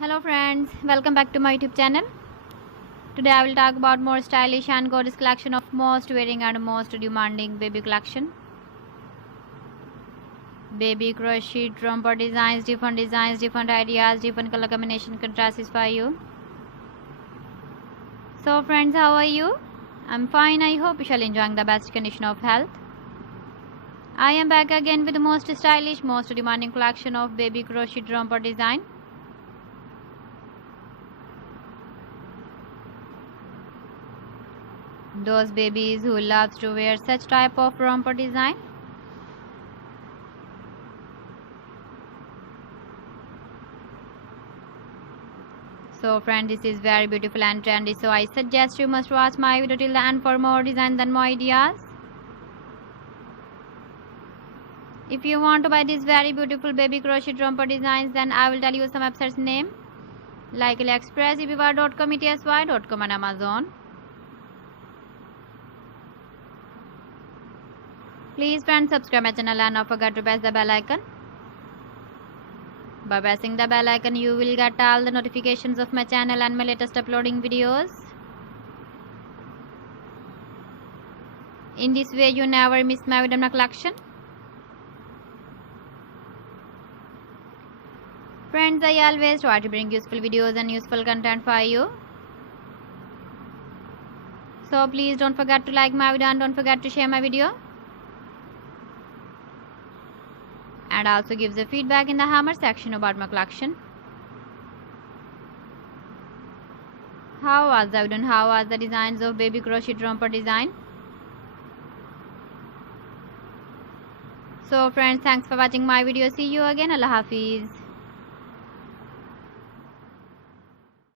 Hello friends, welcome back to my YouTube channel. Today I will talk about more stylish and gorgeous collection of most wearing and most demanding baby collection. Baby crochet romper designs, different ideas, different color combination contrasts for you. So friends, how are you? I'm fine. I hope you shall enjoying the best condition of health. I am back again with the most stylish, most demanding collection of baby crochet romper design. Those babies who loves to wear such type of romper design. So friend, this is very beautiful and trendy, so I suggest you must watch my video till the end for more designs and more ideas. If you want to buy these very beautiful baby crochet romper designs, then I will tell you some websites name like AliExpress, eBay.com, ETSY.com and Amazon. Please friends, subscribe my channel and don't forget to press the bell icon. By pressing the bell icon, you will get all the notifications of my channel and my latest uploading videos. In this way, you never miss my video collection. Friends, I always try to bring useful videos and useful content for you. So please don't forget to like my video and don't forget to share my video. And also gives a feedback in the hammer section about my collection. How was the video and how was the designs of baby crochet romper design? So friends, thanks for watching my video. See you again. Allah Hafiz.